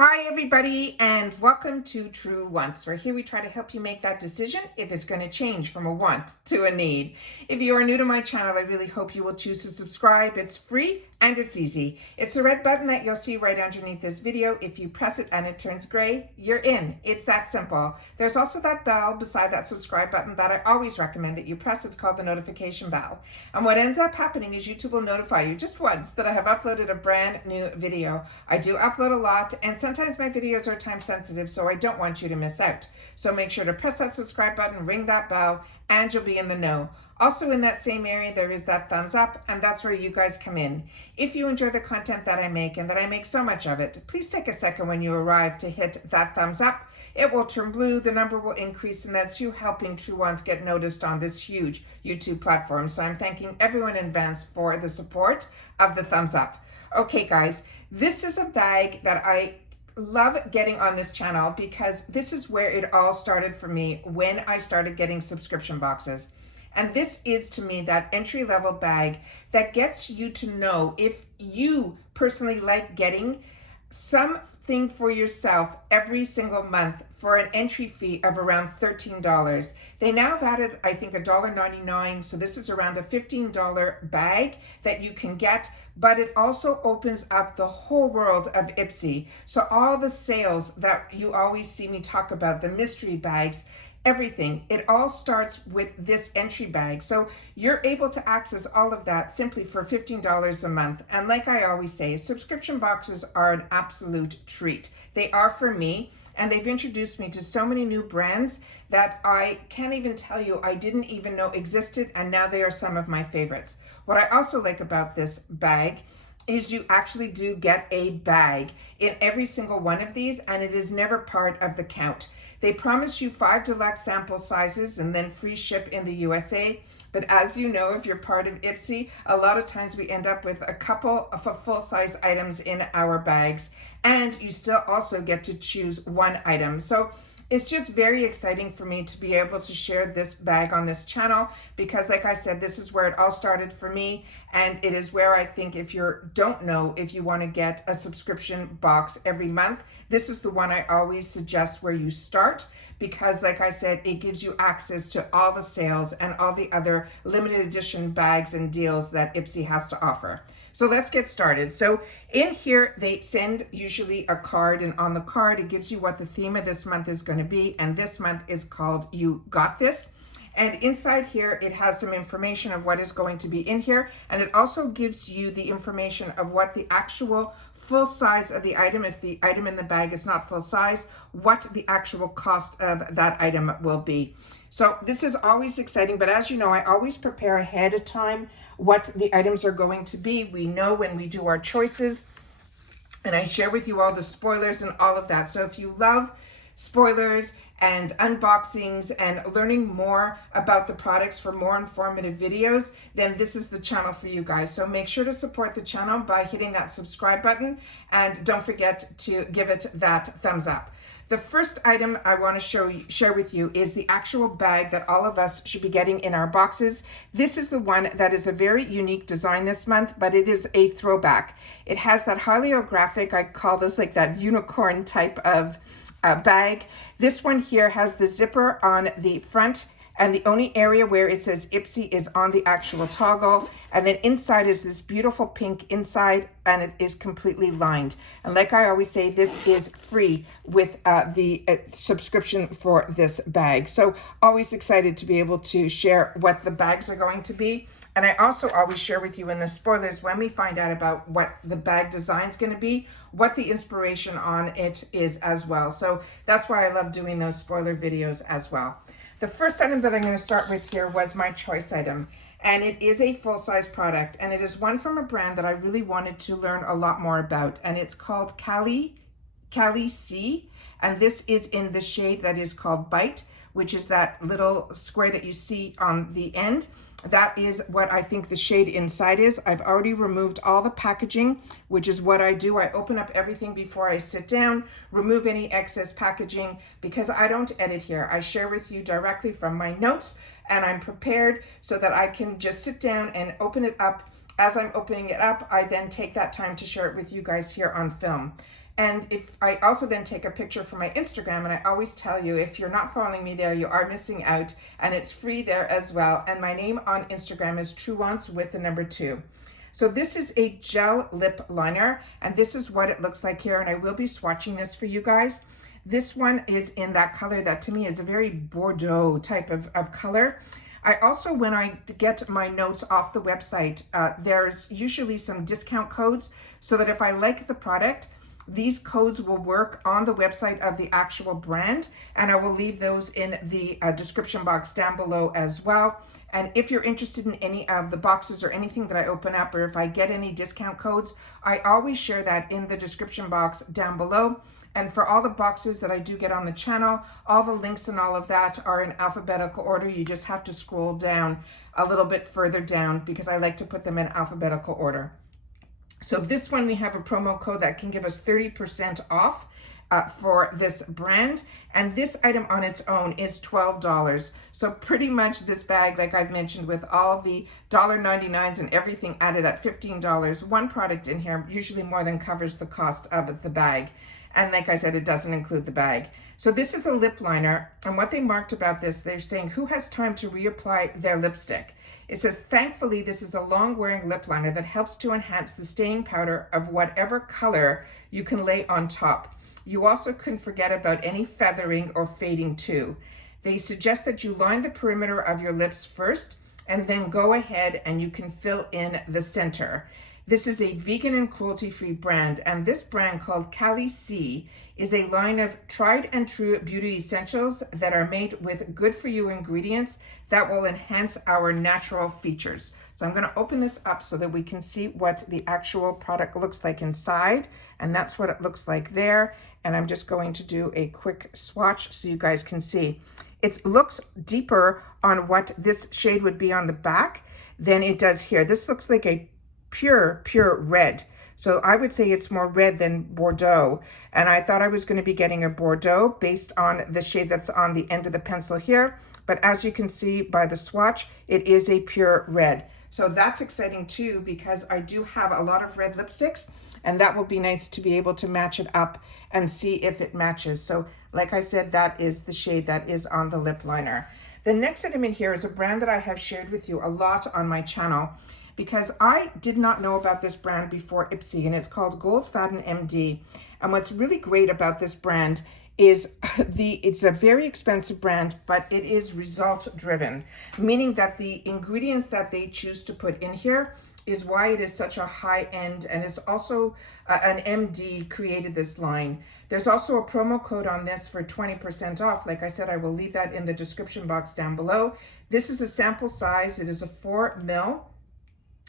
Hi everybody, and welcome to True Wants, where here we try to help you make that decision if it's going to change from a want to a need. If you are new to my channel, I really hope you will choose to subscribe. It's free and it's easy. It's the red button that you'll see right underneath this video. If you press it and it turns gray, you're in. It's that simple. There's also that bell beside that subscribe button that I always recommend that you press. It's called the notification bell. And what ends up happening is YouTube will notify you just once that I have uploaded a brand new video. I do upload a lot, and sometimes my videos are time sensitive, so I don't want you to miss out. So make sure to press that subscribe button, ring that bell, and you'll be in the know. Also in that same area, there is that thumbs up, and that's where you guys come in. If you enjoy the content that I make, and that I make so much of it, please take a second when you arrive to hit that thumbs up. It will turn blue, the number will increase, and that's you helping True Ones get noticed on this huge YouTube platform. So I'm thanking everyone in advance for the support of the thumbs up. Okay guys, this is a bag that I love getting on this channel because this is where it all started for me when I started getting subscription boxes. And this is, to me, that entry-level bag that gets you to know if you personally like getting something for yourself every single month for an entry fee of around $13. They now have added, I think, $1.99, so this is around a $15 bag that you can get, but it also opens up the whole world of IPSY. So all the sales that you always see me talk about, the mystery bags, everything, it all starts with this entry bag. So you're able to access all of that simply for $15 a month. And like I always say, subscription boxes are an absolute treat. They are for me, and they've introduced me to so many new brands that I can't even tell you I didn't even know existed, and now they are some of my favorites. What I also like about this bag is you actually do get a bag in every single one of these, and it is never part of the count. They promise you 5 deluxe sample sizes and then free ship in the USA. But as you know, if you're part of IPSY, a lot of times we end up with a couple of full-size items in our bags, and you still also get to choose one item. So it's just very exciting for me to be able to share this bag on this channel because, like I said, this is where it all started for me, and it is where I think if you don't know if you want to get a subscription box every month, this is the one I always suggest where you start because, like I said, it gives you access to all the sales and all the other limited edition bags and deals that IPSY has to offer. So let's get started. So in here, they send usually a card, and on the card, it gives you what the theme of this month is going to be. And this month is called You Got This. And inside here, it has some information of what is going to be in here. And it also gives you the information of what the actual full size of the item, if the item in the bag is not full size, what the actual cost of that item will be. So this is always exciting, but as you know, I always prepare ahead of time what the items are going to be. We know when we do our choices, and I share with you all the spoilers and all of that. So if you love spoilers and unboxings and learning more about the products for more informative videos, then this is the channel for you guys. So make sure to support the channel by hitting that subscribe button, and don't forget to give it that thumbs up. The first item I want to share with you is the actual bag that all of us should be getting in our boxes. This is the one that is a very unique design this month, but it is a throwback. It has that holographic, I call this like that unicorn type of bag. This one here has the zipper on the front, and the only area where it says IPSY is on the actual toggle. And then inside is this beautiful pink inside, and it is completely lined. And like I always say, this is free with the subscription for this bag. So always excited to be able to share what the bags are going to be. And I also always share with you in the spoilers when we find out about what the bag design is going to be, what the inspiration on it is as well. So that's why I love doing those spoiler videos as well. The first item that I'm going to start with here was my choice item, and it is a full-size product, and it is one from a brand that I really wanted to learn a lot more about, and it's called CALLYSSEE, and this is in the shade that is called Bite, which is that little square that you see on the end. That is what I think the shade inside is. I've already removed all the packaging, which is what I do. I open up everything before I sit down, remove any excess packaging, because I don't edit here. I share with you directly from my notes, and I'm prepared so that I can just sit down and open it up. As I'm opening it up, I then take that time to share it with you guys here on film. And if I also then take a picture for my Instagram, and I always tell you, if you're not following me there, you are missing out, and it's free there as well. And my name on Instagram is TrueOnce with the number 2. So this is a gel lip liner, and this is what it looks like here. And I will be swatching this for you guys. This one is in that color that to me is a very Bordeaux type of color. I also, when I get my notes off the website, there's usually some discount codes so that if I like the product, these codes will work on the website of the actual brand, and I will leave those in the description box down below as well. And if you're interested in any of the boxes or anything that I open up, or if I get any discount codes, I always share that in the description box down below. And for all the boxes that I do get on the channel, all the links and all of that are in alphabetical order. You just have to scroll down a little bit further down because I like to put them in alphabetical order. So this one, we have a promo code that can give us 30% off for this brand. And this item on its own is $12. So pretty much this bag, like I've mentioned, with all the $1.99s and everything added at $15, one product in here usually more than covers the cost of the bag. And like I said, it doesn't include the bag. So this is a lip liner. And what they marked about this, they're saying, who has time to reapply their lipstick? It says, thankfully, this is a long-wearing lip liner that helps to enhance the staying powder of whatever color you can lay on top. You also couldn't forget about any feathering or fading too. They suggest that you line the perimeter of your lips first and then go ahead and you can fill in the center. This is a vegan and cruelty-free brand, and this brand called CALLYSSEE is a line of tried and true beauty essentials that are made with good-for-you ingredients that will enhance our natural features. So I'm going to open this up so that we can see what the actual product looks like inside, and that's what it looks like there. And I'm just going to do a quick swatch so you guys can see. It looks deeper on what this shade would be on the back than it does here. This looks like a pure red. So I would say it's more red than Bordeaux. And I thought I was going to be getting a Bordeaux based on the shade that's on the end of the pencil here. But as you can see by the swatch, it is a pure red. So that's exciting too, because I do have a lot of red lipsticks, and that will be nice to be able to match it up and see if it matches. So like I said, that is the shade that is on the lip liner. The next item in here is a brand that I have shared with you a lot on my channel, because I did not know about this brand before IPSY, and it's called GOLDFADENMD. And what's really great about this brand is it's a very expensive brand, but it is result driven, meaning that the ingredients that they choose to put in here is why it is such a high end, and it's also an MD created this line. There's also a promo code on this for 20% off. Like I said, I will leave that in the description box down below. This is a sample size. It is a 4 ml.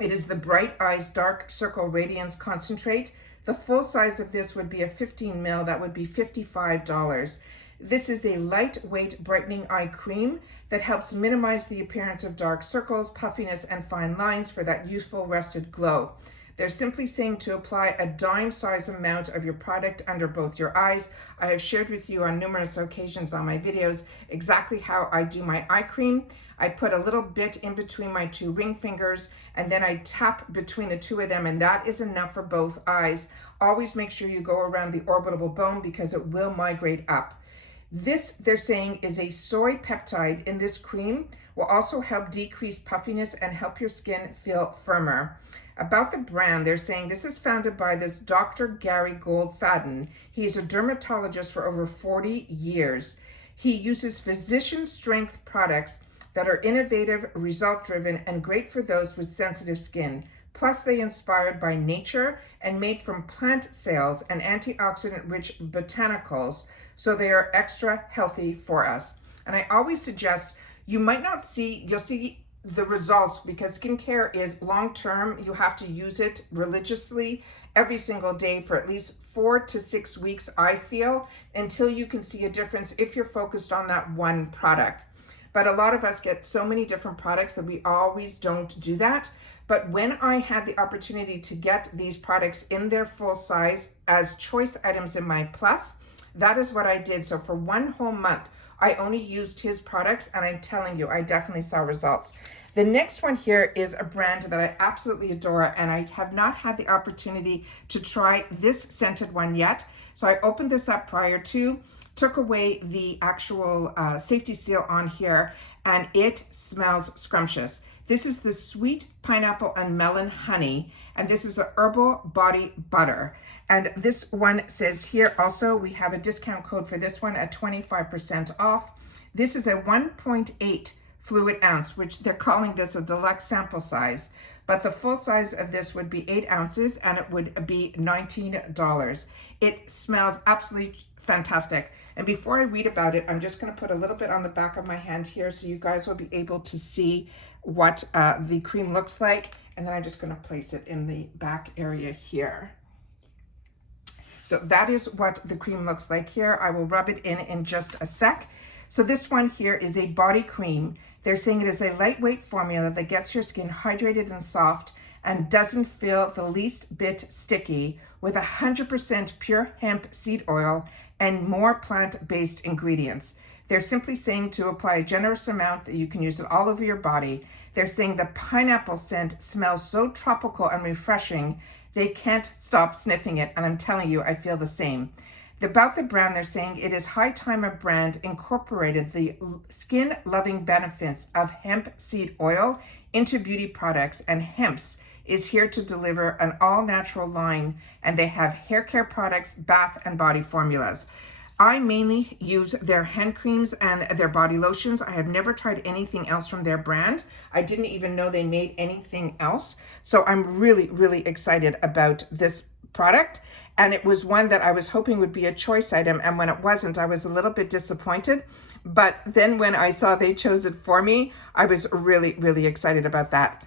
It is the Bright Eyes Dark Circle Radiance Concentrate. The full size of this would be a 15 ml. That would be $55. This is a lightweight brightening eye cream that helps minimize the appearance of dark circles, puffiness, and fine lines for that youthful rested glow. They're simply saying to apply a dime size amount of your product under both your eyes. I have shared with you on numerous occasions on my videos exactly how I do my eye cream. I put a little bit in between my 2 ring fingers, and then I tap between the 2 of them, and that is enough for both eyes. Always make sure you go around the orbital bone because it will migrate up. This, they're saying, is a soy peptide in this cream, will also help decrease puffiness and help your skin feel firmer. About the brand, they're saying this is founded by this Dr. Gary Goldfaden. He is a dermatologist for over 40 years. He uses physician strength products that are innovative, result-driven, and great for those with sensitive skin. Plus, they inspired by nature and made from plant cells and antioxidant-rich botanicals, so they are extra healthy for us. And I always suggest, you might not see, you'll see the results because skincare is long-term. You have to use it religiously every single day for at least 4 to 6 weeks, I feel, until you can see a difference if you're focused on that one product. But a lot of us get so many different products that we always don't do that. But when I had the opportunity to get these products in their full size as choice items in my Plus, that is what I did. So for 1 whole month, I only used his products, and I'm telling you, I definitely saw results. The next one here is a brand that I absolutely adore, and I have not had the opportunity to try this scented one yet. So I opened this up prior to, took away the actual safety seal on here, and it smells scrumptious. This is the Sweet Pineapple and Melon Honey, and this is a Herbal Body Butter. And this one says here also, we have a discount code for this one at 25% off. This is a 1.8 fluid ounce, which they're calling this a deluxe sample size. But the full size of this would be 8 ounces and it would be $19. It smells absolutely fantastic. And before I read about it, I'm just going to put a little bit on the back of my hand here so you guys will be able to see what the cream looks like. And then I'm just going to place it in the back area here. So that is what the cream looks like here. I will rub it in just a sec. So this one here is a body cream. They're saying it is a lightweight formula that gets your skin hydrated and soft and doesn't feel the least bit sticky, with 100% pure hemp seed oil and more plant-based ingredients. They're simply saying to apply a generous amount that you can use it all over your body. They're saying the pineapple scent smells so tropical and refreshing, they can't stop sniffing it. And I'm telling you, I feel the same. About the brand, they're saying it is high time a brand incorporated the skin-loving benefits of hemp seed oil into beauty products, and HEMPZ is here to deliver an all-natural line, and they have hair care products, bath and body formulas. I mainly use their hand creams and their body lotions. I have never tried anything else from their brand. I didn't even know they made anything else. So I'm really, really excited about this product. And it was one that I was hoping would be a choice item. And when it wasn't, I was a little bit disappointed. But then when I saw they chose it for me, I was really, really excited about that.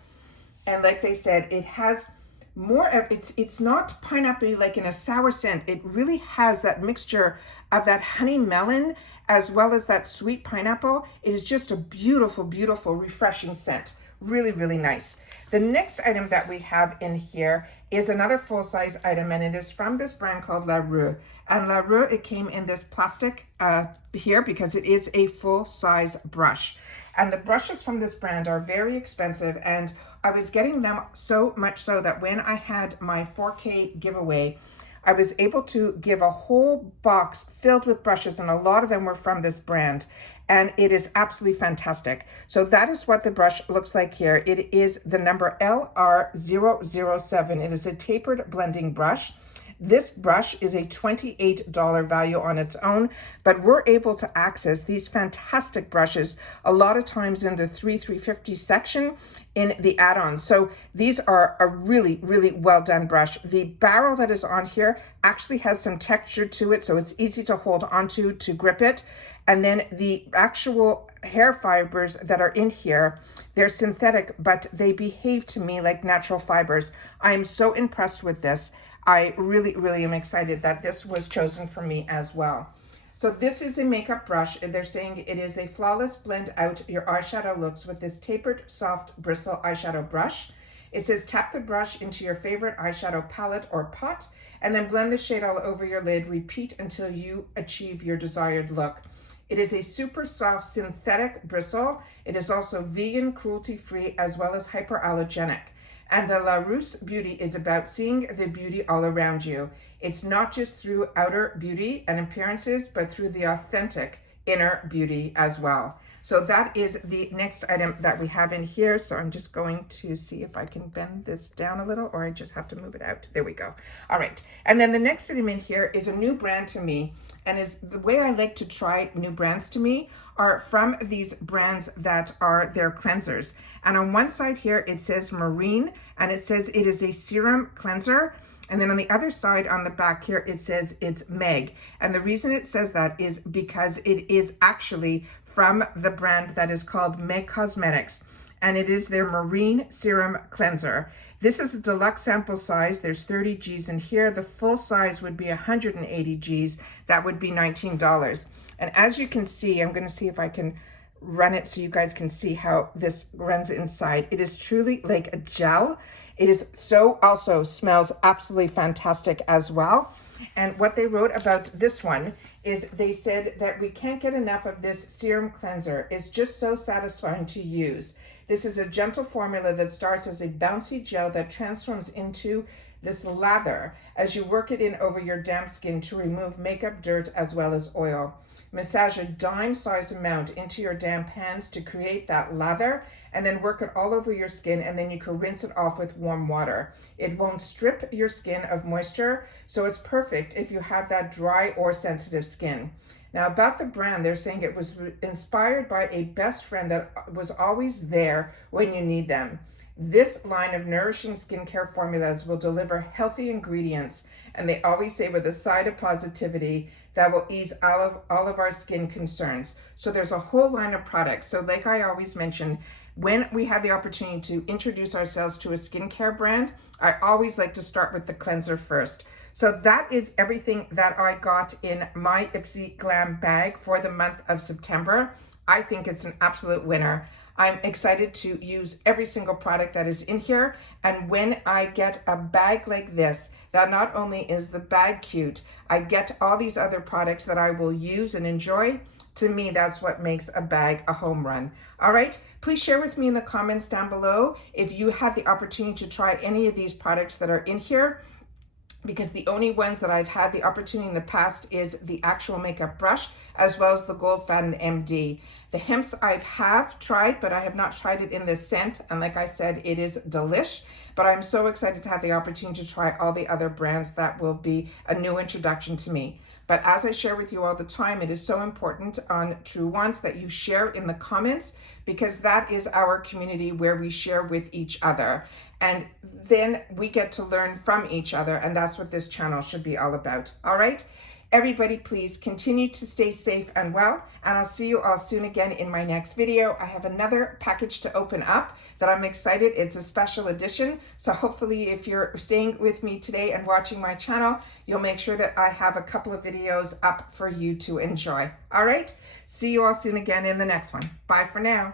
And like they said, it has more of, it's not pineapple like in a sour scent. It really has that mixture of that honey melon as well as that sweet pineapple. It is just a beautiful, beautiful, refreshing scent. Really, really nice. The next item that we have in here is another full-size item, and it is from this brand called LARUCE. And LARUCE, it came in this plastic here because it is a full-size brush. And the brushes from this brand are very expensive, and I was getting them so much so that when I had my 4K giveaway, I was able to give a whole box filled with brushes, and a lot of them were from this brand. And it is absolutely fantastic. So that is what the brush looks like here. It is the number LR007. It is a tapered blending brush. This brush is a $28 value on its own, but we're able to access these fantastic brushes a lot of times in the $350 section in the add-ons. So these are a really, really well done brush. The barrel that is on here actually has some texture to it, so it's easy to hold onto to grip it. And then the actual hair fibers that are in here, they're synthetic, but they behave to me like natural fibers. I am so impressed with this. I really, really am excited that this was chosen for me as well. So this is a makeup brush, and they're saying it is a flawless blend out your eyeshadow looks with this tapered, soft bristle eyeshadow brush. It says tap the brush into your favorite eyeshadow palette or pot, and then blend the shade all over your lid. Repeat until you achieve your desired look. It is a super soft synthetic bristle. It is also vegan, cruelty-free, as well as hyperallergenic. And the LARUCE beauty is about seeing the beauty all around you. It's not just through outer beauty and appearances, but through the authentic inner beauty as well. So that is the next item that we have in here. So I'm just going to see if I can bend this down a little, or I just have to move it out. There we go. All right. And then the next item in here is a new brand to me. And is the way I like to try new brands to me are from these brands that are their cleansers. And on one side here, it says Marine, and it says it is a serum cleanser. And then on the other side on the back here, it says it's Meg. And the reason it says that is because it is actually from the brand that is called Meg Cosmetics. And it is their Marine Serum Cleanser. This is a deluxe sample size. There's 30 Gs in here. The full size would be 180 Gs. That would be $19. And as you can see, I'm going to see if I can run it so you guys can see how this runs inside. It is truly like a gel. It is so also smells absolutely fantastic as well. And what they wrote about this one is they said that we can't get enough of this serum cleanser. It's just so satisfying to use. This is a gentle formula that starts as a bouncy gel that transforms into this lather as you work it in over your damp skin to remove makeup, dirt, as well as oil. Massage a dime-sized amount into your damp hands to create that lather, and then work it all over your skin, and then you can rinse it off with warm water. It won't strip your skin of moisture, so it's perfect if you have that dry or sensitive skin. Now, about the brand, they're saying it was inspired by a best friend that was always there when you need them. This line of nourishing skincare formulas will deliver healthy ingredients, and they always say with a side of positivity that will ease all of our skin concerns. So there's a whole line of products. So like I always mention, when we have the opportunity to introduce ourselves to a skincare brand, I always like to start with the cleanser first. So that is everything that I got in my IPSY Glam bag for the month of September. I think it's an absolute winner. I'm excited to use every single product that is in here. And when I get a bag like this, that not only is the bag cute, I get all these other products that I will use and enjoy. To me, that's what makes a bag a home run. All right, please share with me in the comments down below if you had the opportunity to try any of these products that are in here, because the only ones that I've had the opportunity in the past is the actual makeup brush, as well as the GOLDFADENMD. The HEMPZ I have tried, but I have not tried it in this scent. And like I said, it is delish. But I'm so excited to have the opportunity to try all the other brands. That will be a new introduction to me. But as I share with you all the time, it is so important on True Ones that you share in the comments, because that is our community where we share with each other. And then we get to learn from each other. And that's what this channel should be all about. All right. Everybody, please continue to stay safe and well, and I'll see you all soon again in my next video. I have another package to open up that I'm excited. It's a special edition, so hopefully if you're staying with me today and watching my channel, you'll make sure that I have a couple of videos up for you to enjoy. All right, see you all soon again in the next one. Bye for now.